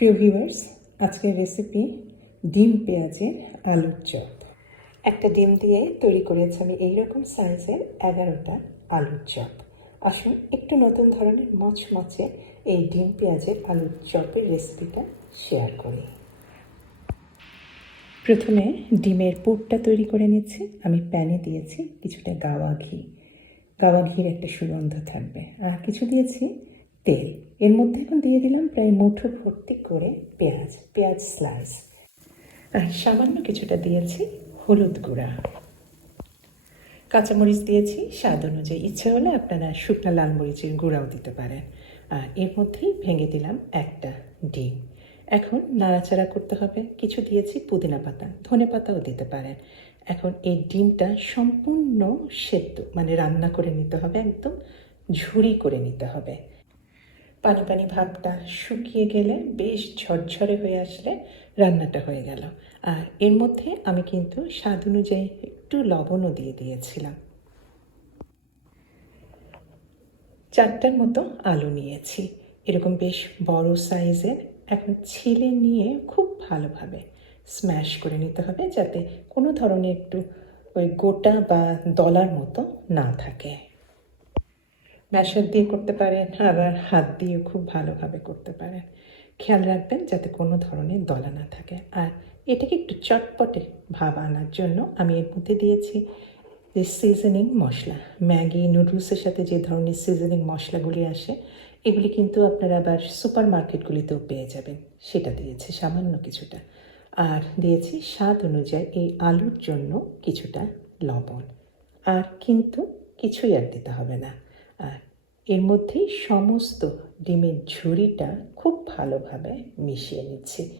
প্রিয় ভিউয়ার্স আজকের রেসিপি ডিম পেঁয়াজের আলুর চপ। একটা ডিম দিয়ে তৈরি করেছি আমি এইরকম সাইজের এগারোটা আলুর চপ। আসুন একটু নতুন ধরনের মচমচে এই ডিম পেঁয়াজের আলুর চপের রেসিপিটা শেয়ার করি। প্রথমে ডিমের পুরটা তৈরি করে নিচ্ছি। আমি প্যানে দিয়েছি কিছুটা গাওয়া ঘি। গাওয়া ঘির একটা সুগন্ধ থাকবে। আর কিছু দিয়েছি তেল। এর মধ্যে এখন দিয়ে দিলাম প্রায় মুঠো ভর্তি করে পেঁয়াজ পেঁয়াজ স্লাইস। আর সামান্য কিছুটা দিয়েছি হলুদ গুঁড়া। কাঁচামরিচ দিয়েছি, স্বাদ অনুযায়ী। ইচ্ছে হলে আপনারা শুকনো লাল মরিচের গুঁড়াও দিতে পারেন। আর এর মধ্যেই ভেঙে দিলাম একটা ডিম। এখন নাড়াচাড়া করতে হবে। কিছু দিয়েছি পুদিনা পাতা। ধনে পাতাও দিতে পারেন। এখন এই ডিমটা সম্পূর্ণ সেদ্ধ মানে রান্না করে নিতে হবে, একদম ঝুরি করে নিতে হবে। পানি পানি ভাবটা শুকিয়ে গেলে বেশ ঝরঝরে হয়ে আসলে রান্নাটা হয়ে গেল। আর এর মধ্যে আমি কিন্তু স্বাদ অনুযায়ী একটু লবণও দিয়ে দিয়েছিলাম। চারটার মতো আলু নিয়েছি। এরকম বেশ বড় সাইজের এখন ছিলে নিয়ে খুব ভালোভাবে স্ম্যাশ করে নিতে হবে যাতে কোনো ধরনের একটু ওই গোটা বা দলার মতো না থাকে। ম্যাশার দিয়ে করতে পারেন, আবার হাত দিয়েও খুব ভালোভাবে করতে পারেন। খেয়াল রাখবেন যাতে কোনো ধরনের দলা না থাকে। আর এটাকে একটু চটপটে ভাব আনার জন্য আমি এর মধ্যে দিয়েছি যে সিজনিং মশলা। ম্যাগি নুডলসের সাথে যে ধরনের সিজনিং মশলাগুলি আসে, এগুলি কিন্তু আপনারা আবার সুপার মার্কেটগুলিতেও পেয়ে যাবেন। সেটা দিয়েছি সামান্য কিছুটা। আর দিয়েছি স্বাদ অনুযায়ী এই আলুর জন্য কিছুটা লবণ। আর কিন্তু কিছুই আর দিতে হবে না। আর এর মধ্যেই সমস্ত ডিমের ঝুড়িটা খুব ভালোভাবে মিশিয়ে নিচ্ছি।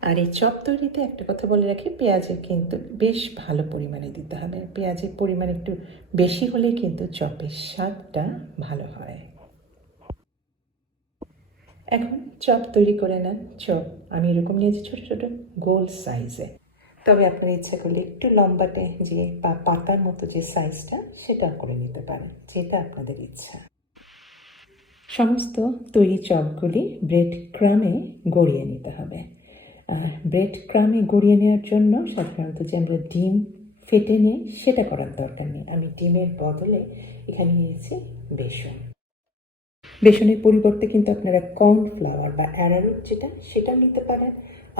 আর এই চপ তৈরিতে একটা কথা বলে রাখি পেঁয়াজের কিন্তু বেশ ভালো পরিমাণে দিতে হবে। পেঁয়াজের পরিমাণ একটু বেশি হলে কিন্তু চপের স্বাদটা ভালো হয়। এখন চপ তৈরি করে নেন। চপ আমি এরকম নিয়েছি ছোটো ছোটো, গোল সাইজে। তবে আপনার ইচ্ছা করলে একটু লম্বাটে যে বা পাতার মতো যে সাইজটা সেটা করে নিতে পারেন, যেটা আপনাদের ইচ্ছা। সমস্ত তৈরি চপগুলি ব্রেড ক্রামে গড়িয়ে নিতে হবে। ব্রেড ক্রামে গড়িয়ে নেওয়ার জন্য সাধারণত যে আমরা ডিম ফেটে নিই সেটা করার দরকার নেই। আমি ডিমের বদলে এখানে নিয়েছি বেসন। বেসনের পরিবর্তে কিন্তু আপনারা কর্নফ্লাওয়ার বা অ্যারারুট যেটা, সেটাও নিতে পারেন।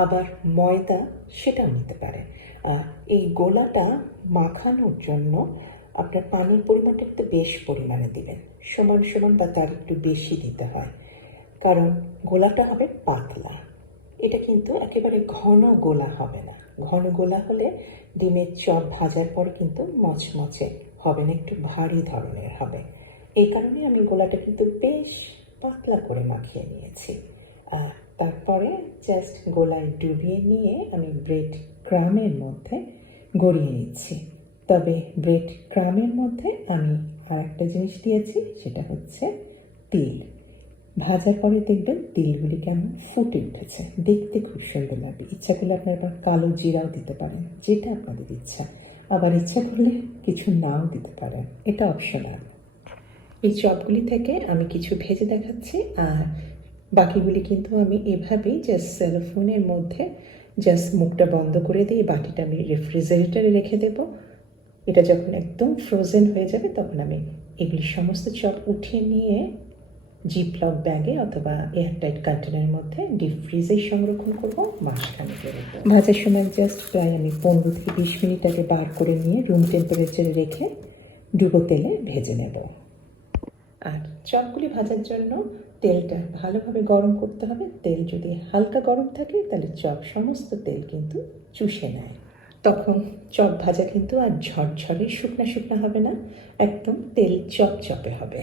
আবার ময়দা সেটাও নিতে পারেন এই গোলাটা মাখানোর জন্য আপনার পানির পরিমাণটা একটু বেশ পরিমাণে দিবেন। সমান সমান বা তার একটু বেশি দিতে হয়। কারণ গোলাটা হবে পাতলা। এটা কিন্তু একেবারে ঘন গোলা হবে না। ঘন গোলা হলে ডিমের চপ ভাজার পর কিন্তু মচমচে হবে না, একটু ভারী ধরনের হবে। এই কারণে আমি গোলাটা কিন্তু বেশ পাতলা করে মাখিয়ে নিয়েছি। তারপরে জাস্ট গোলায় ডুবিয়ে নিয়ে আমি ব্রেড ক্রামের মধ্যে গড়িয়ে নিচ্ছি। তবে ব্রেড ক্রামের মধ্যে আমি আর একটা জিনিস দিয়েছি, সেটা হচ্ছে তিল। ভাজার পরে দেখবেন তিলগুলি কেমন ফুটে উঠেছে। দেখতে খুব সুন্দর লাগবে। ইচ্ছা করলে আপনারা আবার কালো জিরাও দিতে পারেন, যেটা আপনাদের ইচ্ছা। আবার ইচ্ছা করলে কিছু নাও দিতে পারেন। এটা অপশনাল এই চপগুলি থেকে আমি কিছু ভেজে দেখাচ্ছি, আর বাকিগুলি কিন্তু আমি এভাবেই জাস্ট সেলোফোনের মধ্যে জাস্ট মুখটা বন্ধ করে দিয়ে বাটিটা আমি রেফ্রিজারেটারে রেখে দেবো। এটা যখন একদম ফ্রোজেন হয়ে যাবে তখন আমি এগুলি সমস্ত চপ উঠিয়ে নিয়ে জিপলক ব্যাগে অথবা এয়ারটাইট কন্টেনারের মধ্যে ডিপ ফ্রিজে সংরক্ষণ করব উপর। ভাজার সময় জাস্ট প্রায় আমি পনেরো থেকে বিশ মিনিট আগে বার করে নিয়ে রুম টেম্পারেচারে রেখে ডুবো তেলে ভেজে নেব। আর চপগুলি ভাজার জন্য তেলটা ভালোভাবে গরম করতে হবে। তেল যদি হালকা গরম থাকে, তাহলে চপ সমস্ত তেল কিন্তু চুষে নেয়। তখন চপ ভাজা কিন্তু আর ঝরঝরে শুকনা শুকনা হবে না, একদম তেল চপচপে হবে।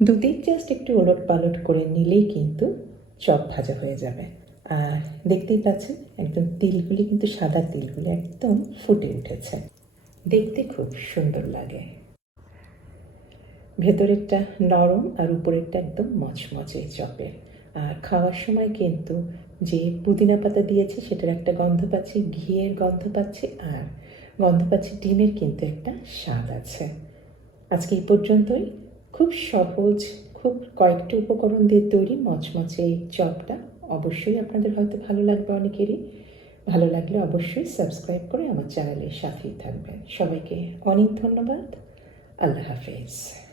দুদিক জাস্ট একটু ওলট পালট করে নিলেই কিন্তু চপ ভাজা হয়ে যাবে। আর দেখতেই পাচ্ছেন, একদম তিলগুলি কিন্তু সাদা তিলগুলি একদম ফুটে উঠেছে। দেখতে খুব সুন্দর লাগে। ভেতরেরটা নরম আর উপরেরটা একদম মচমচে চপের আর খাওয়ার সময় কিন্তু যে পুদিনা পাতা দিয়েছি সেটার একটা গন্ধ পাচ্ছি, ঘিয়ের গন্ধ পাচ্ছি আর গন্ধ পাচ্ছি ডিমের কিন্তু একটা স্বাদ আছে। আজকে এই পর্যন্তই। খুব সহজ, খুব কয়েকটি উপকরণ দিয়ে তৈরি মচমচে এই চপটা। অবশ্যই আপনাদের হয়তো ভালো লাগবে অনেকেরই। ভালো লাগলে অবশ্যই সাবস্ক্রাইব করে আমার চ্যানেলের সাথেই থাকবেন। সবাইকে অনেক ধন্যবাদ। আল্লাহ হাফেজ।